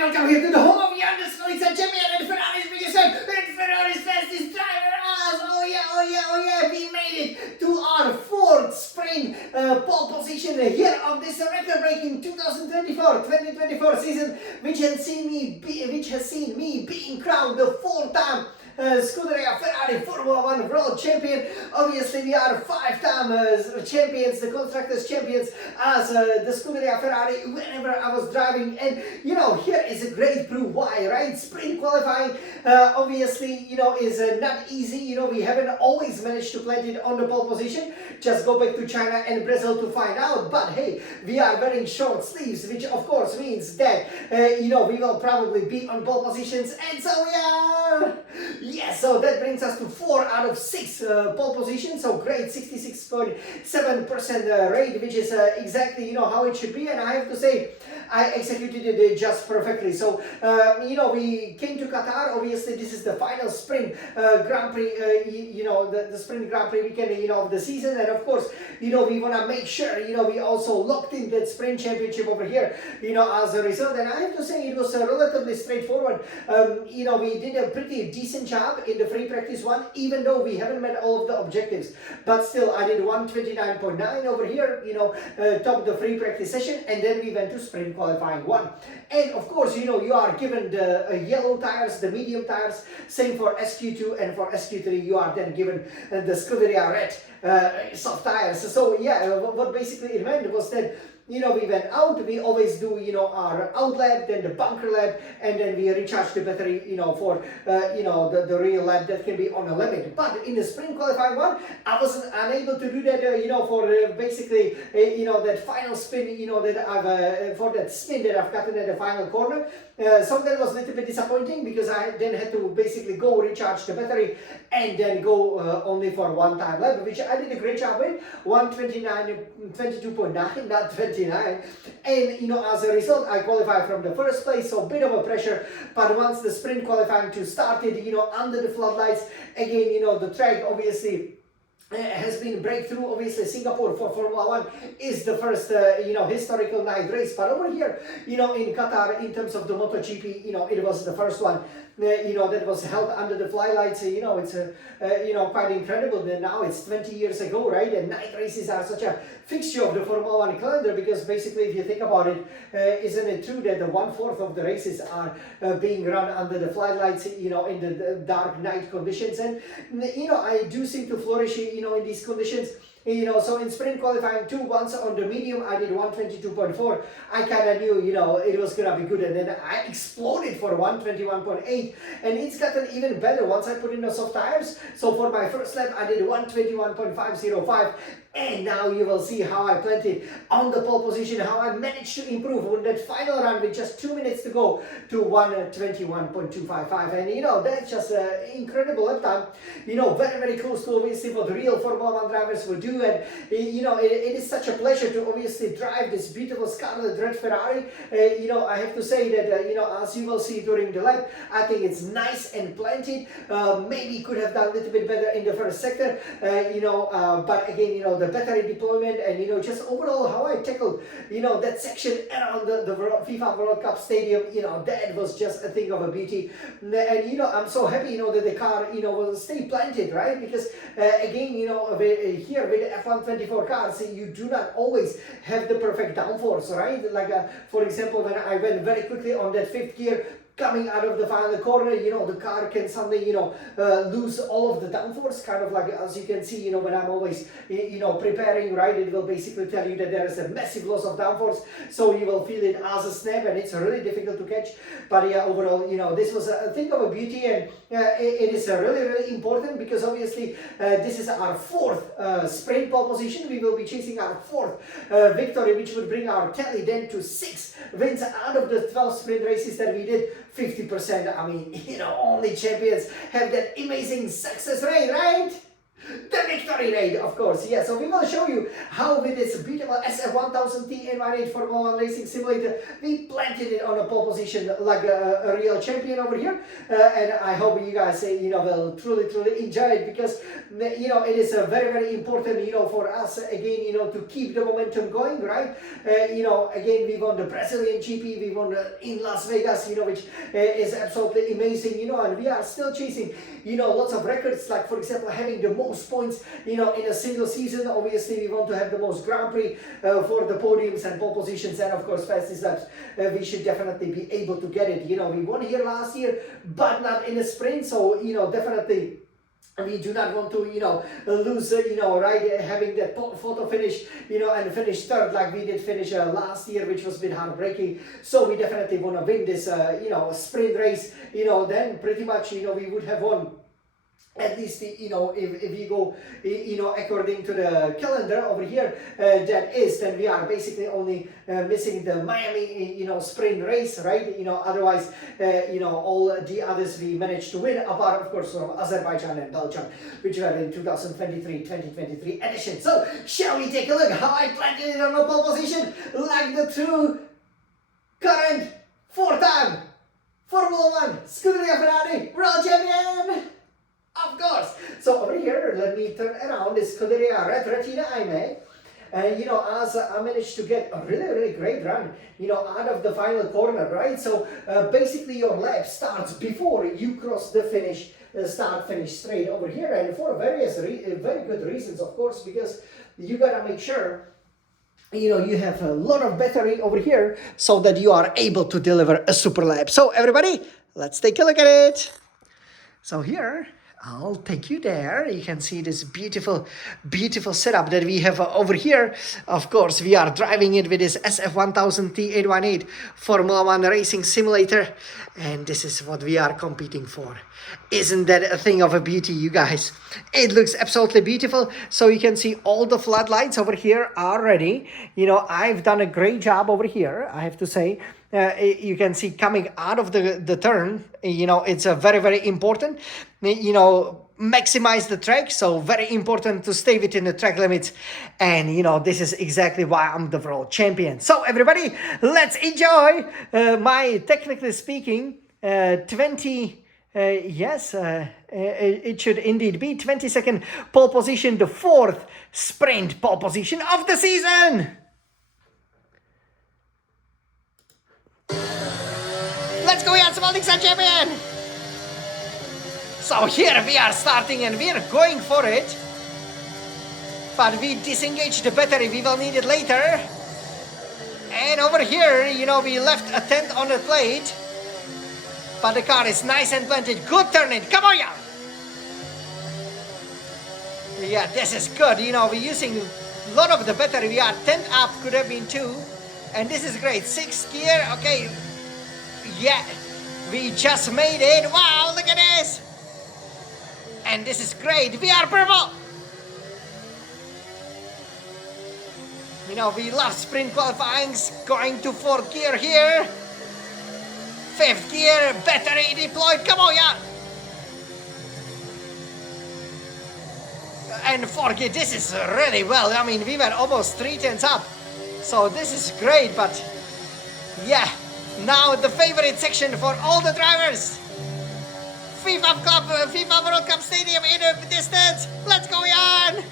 and welcome here to the home of youngest Lisa champion and Ferrari's biggest fan and Ferrari's fastest driver. Oh yeah, we made it to our fourth sprint pole position here of this record-breaking 2024 season, which has seen me being crowned the fourth-time Scuderia Ferrari Formula 1 World Champion. Obviously, we are five-time champions, the constructors champions as the Scuderia Ferrari whenever I was driving. And here is a great proof why, right? Sprint qualifying obviously is not easy. We haven't always managed to plant it on the pole position. Just go back to China and Brazil to find out. But hey, we are wearing short sleeves, which of course means that we will probably be on pole positions, and so we are. Yes, so that brings us to 4 out of 6 pole positions. So great, 66.7% rate, which is exactly how it should be. And I have to say, I executed it just perfectly. So we came to Qatar. Obviously, this is the final sprint Grand Prix. The sprint Grand Prix weekend of the season, and of course, we want to make sure we also locked in that sprint championship over here. As a result, and I have to say it was relatively straightforward. We did a pretty decent job in the free practice one, even though we haven't met all of the objectives. But still, I did 129.9 over here, top the free practice session, and then we went to sprint qualifying one. And of course, you are given the yellow tires, the medium tires, same for SQ2, and for SQ3, you are then given the Scuderia red soft tires. So yeah, what basically it meant was that we went out, we always do, our out lap, then the bunker lap, and then we recharge the battery, for, the real lap that can be on a limit. But in the sprint qualifying one, I wasn't unable to do that, for basically, that final spin, that I've, for that spin that I've gotten at the final corner. So that was a little bit disappointing because I then had to basically go recharge the battery and then go only for one time lap, which I did a great job with, 22.9, not 29. And as a result, I qualified from the first place, so a bit of a pressure. But once the sprint qualifying two started, under the floodlights, again, the track obviously has been breakthrough. Obviously, Singapore for Formula 1 is the first, historical night race. But over here, in Qatar, in terms of the MotoGP, it was the first one, that was held under the floodlights. It's, quite incredible that now it's 20 years ago, right? And night races are such a fixture of the Formula 1 calendar because basically, if you think about it, isn't it true that the 1/4 of the races are being run under the floodlights, in the dark night conditions? And, I do seem to flourish, in these conditions. So in sprint qualifying two, once on the medium, I did 122.4. I kind of knew, it was going to be good. And then I exploded for 121.8. And it's gotten even better once I put in the soft tires. So for my first lap, I did 121.505. And now you will see how I planted on the pole position, how I managed to improve on that final run with just 2 minutes to go to 121.255. And that's just incredible lap time. Very, very close to obviously what the real Formula 1 drivers will do. And it is such a pleasure to obviously drive this beautiful Scarlet Red Ferrari. I have to say that as you will see during the lap, I think it's nice and planted. Maybe could have done a little bit better in the first sector. But again, the battery deployment and just overall how I tackled that section around the FIFA World Cup Stadium, that was just a thing of a beauty. And I'm so happy that the car will stay planted, right? Because again, here with the F124 cars, you do not always have the perfect downforce, right? Like for example, when I went very quickly on that 5th gear, coming out of the final corner, the car can suddenly, lose all of the downforce, kind of like, as you can see, when I'm always, preparing, right, it will basically tell you that there is a massive loss of downforce, so you will feel it as a snap, and it's really difficult to catch. But yeah, overall, this was a thing of a beauty, and it is really, really important because obviously this is our 4th sprint pole position. We will be chasing our 4th victory, which would bring our tally then to 6 wins out of the 12 sprint races that we did. 50%. I mean, only champions have that amazing success rate, right? The victory rate, of course, yeah. So we will show you how with this beautiful SF1000T N18 Formula 1 Racing Simulator, we planted it on a pole position like a real champion over here. And I hope you guys, will truly enjoy it, because, it is very important, for us, again, to keep the momentum going, right? Again, we won the Brazilian GP, we won in Las Vegas, which is absolutely amazing, and we are still chasing, lots of records, like, for example, having the most points, in a single season. Obviously, we want to have the most Grand Prix for the podiums and pole positions, and of course, fastest laps. We should definitely be able to get it. We won here last year, but not in a sprint. So, definitely. We do not want to, lose, right, having that photo finish, and finish third like we did finish last year, which was a bit heartbreaking. So we definitely want to win this, sprint race, then pretty much, we would have won. At least, if we go, according to the calendar over here, that is, then we are basically only missing the Miami, sprint race, right? Otherwise, all the others we managed to win, apart, of course, from Azerbaijan and Belgium, which were in 2023 edition. So, shall we take a look how I planted it on a pole position, like the true current four-time Formula 1 Scuderia Ferrari World Champion? Of course. So over here, let me turn around this Scuderia Red Retina I made. And as I managed to get a really great run, out of the final corner, right? So basically your lap starts before you cross the finish, start-finish straight over here. And for various, very good reasons, of course, because you gotta make sure you have a lot of battery over here so that you are able to deliver a super lap. So everybody, let's take a look at it. So here, I'll take you there. You can see this beautiful setup that we have over here. Of course, we are driving it with this SF1000T818 Formula 1 Racing Simulator. And this is what we are competing for. Isn't that a thing of a beauty, you guys? It looks absolutely beautiful. So you can see all the floodlights over here are ready. I've done a great job over here, I have to say. You can see coming out of the turn, it's a very important, maximize the track. So very important to stay within the track limits. And, this is exactly why I'm the world champion. So everybody, let's enjoy my, technically speaking, 20... it should indeed be 22nd pole position, the 4th sprint pole position of the season. Let's go, Jan Smolnik's champion! So here we are starting and we are going for it. But we disengage the battery, we will need it later. And over here, we left a tent on the plate. But the car is nice and planted. Good turn it. Come on, Jan! Yeah, this is good. We're using a lot of the battery. We are 10 up, could have been 2. And this is great. 6th gear, okay. Yeah, we just made it. Wow, look at this. And this is great. We are purple. We love sprint qualifying. Going to 4th gear here. 5th gear, battery deployed. Come on, yeah. And 4th gear, this is really well. I mean, we were almost 3 tenths up. So this is great, but yeah. Now the favorite section for all the drivers. FIFA World Cup Stadium in the distance. Let's go, Jan.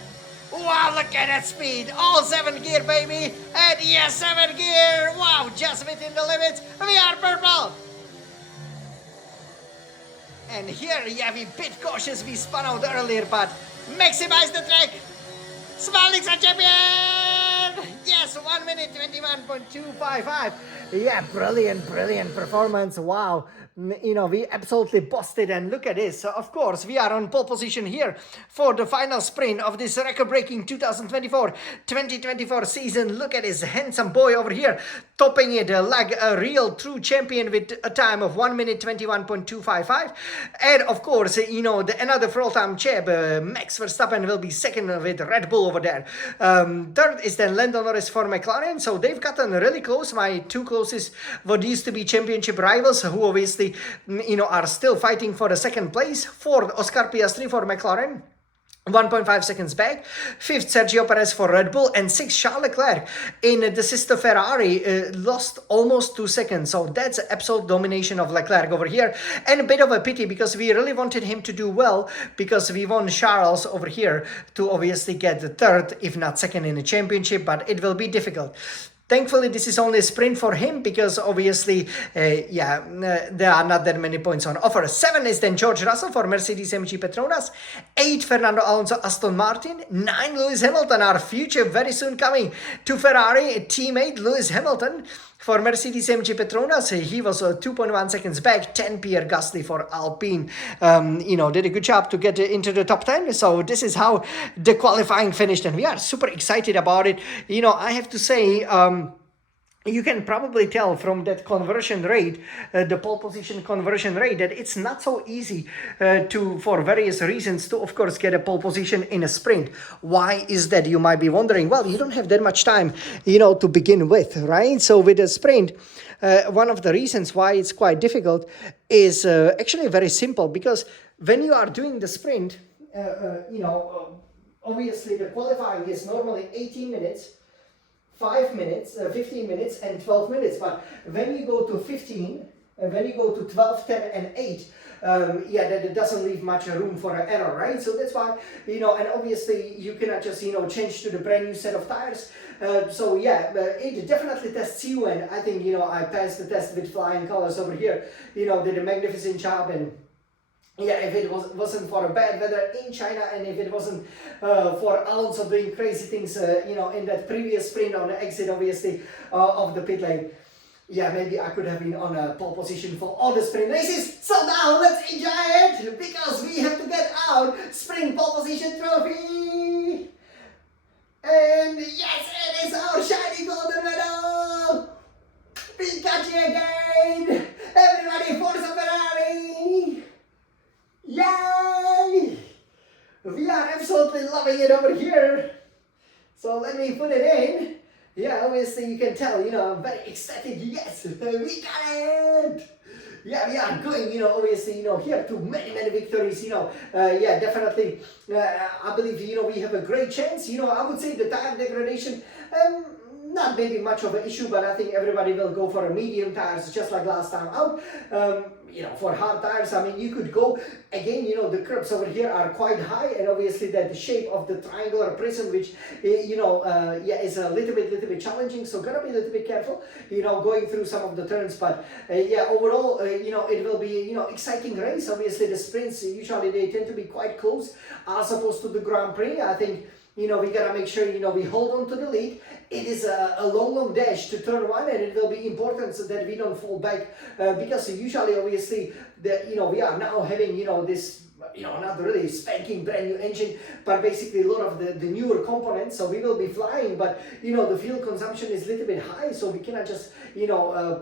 Wow, look at that speed. All 7th gear, baby. And yes, 7th gear. Wow, just within the limits. We are purple. And here, yeah, we bit cautious. We spun out earlier, but maximize the track. Smolnik's a champion. Yes, 1 minute 21.255. Yeah, brilliant performance. Wow. We absolutely busted, and look at this. So of course, we are on pole position here for the final sprint of this record-breaking 2024 season. Look at this handsome boy over here, topping it like a real true champion with a time of 1 minute 21.255. And of course, another full-time champ, Max Verstappen, will be second with Red Bull over there. Third is then Lando Norris for McLaren. So they've gotten really close. My two closest, what used to be championship rivals, who obviously, are still fighting for the second place. Fourth, Oscar Piastri for McLaren. 1.5 seconds back. Fifth, Sergio Perez for Red Bull. And sixth, Charles Leclerc in the sister Ferrari lost almost 2 seconds. So that's absolute domination of Leclerc over here. And a bit of a pity because we really wanted him to do well because we want Charles over here to obviously get the third, if not second in the championship, but it will be difficult. Thankfully, this is only a sprint for him because obviously, there are not that many points on offer. 7 is then George Russell for Mercedes-AMG Petronas. 8, Fernando Alonso, Aston Martin. 9, Lewis Hamilton, our future very soon coming to Ferrari. Teammate Lewis Hamilton for Mercedes-AMG Petronas. He was 2.1 seconds back. 10, Pierre Gasly for Alpine. Did a good job to get into the top 10. So this is how the qualifying finished, and we are super excited about it. I have to say, you can probably tell from that conversion rate, the pole position conversion rate, that it's not so easy for various reasons to, of course, get a pole position in a sprint. Why is that? You might be wondering. Well, you don't have that much time, to begin with, right? So with a sprint, one of the reasons why it's quite difficult is actually very simple, because when you are doing the sprint, obviously the qualifying is normally 18 minutes, 5 minutes, 15 minutes, and 12 minutes. But when you go to 15, when you go to 12, 10, and 8, that doesn't leave much room for an error, right? So that's why, and obviously you cannot just, change to the brand new set of tires. It definitely tests you, and I think, I passed the test with flying colors over here, did a magnificent job. And if it wasn't for a bad weather in China, and if it wasn't for Alonso doing crazy things, in that previous sprint on the exit, obviously, of the pit lane, maybe I could have been on a pole position for all the sprint races. So now let's enjoy it, because we have to get our sprint pole position trophy. And yes, it is our shiny golden medal. We got you again. Everybody, Forza Ferrari. Yay! We are absolutely loving it over here. So let me put it in. Obviously you can tell, I'm very ecstatic. Yes, we got it! We are going, obviously, here to many, many victories, definitely. I believe, we have a great chance. I would say the tire degradation, not maybe much of an issue, but I think everybody will go for a medium tires, just like last time out. For hard tires, you could go, again, the curbs over here are quite high, and obviously that the shape of the triangular prism, which, is a little bit challenging, so gotta be a little bit careful, going through some of the turns, but, overall, it will be, exciting race. Obviously the sprints, usually they tend to be quite close, as opposed to the Grand Prix. I think, we gotta make sure, we hold on to the lead. It is a long dash to turn one, and it will be important so that we don't fall back, because usually, obviously, we are now having, this, not really spanking brand new engine, but basically a lot of the newer components, so we will be flying, but, the fuel consumption is a little bit high, so we cannot just,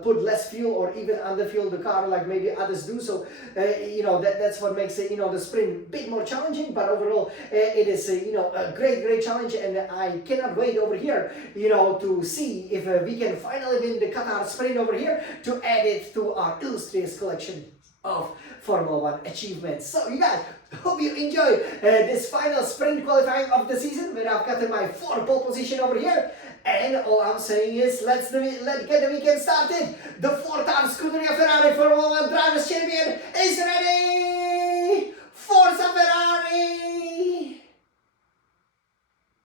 put less fuel or even underfuel the car like maybe others do, so, that's what makes, the sprint a bit more challenging, but overall, it is, a great challenge, and I cannot wait over here, to see if we can finally win the Qatar sprint over here to add it to our illustrious collection of Formula 1 achievements. So you guys, hope you enjoy this final sprint qualifying of the season, where I've gotten my 4th pole position over here. And all I'm saying is, let's get the weekend started. The 4-time Scuderia Ferrari Formula 1 Drivers Champion is ready! Forza Ferrari!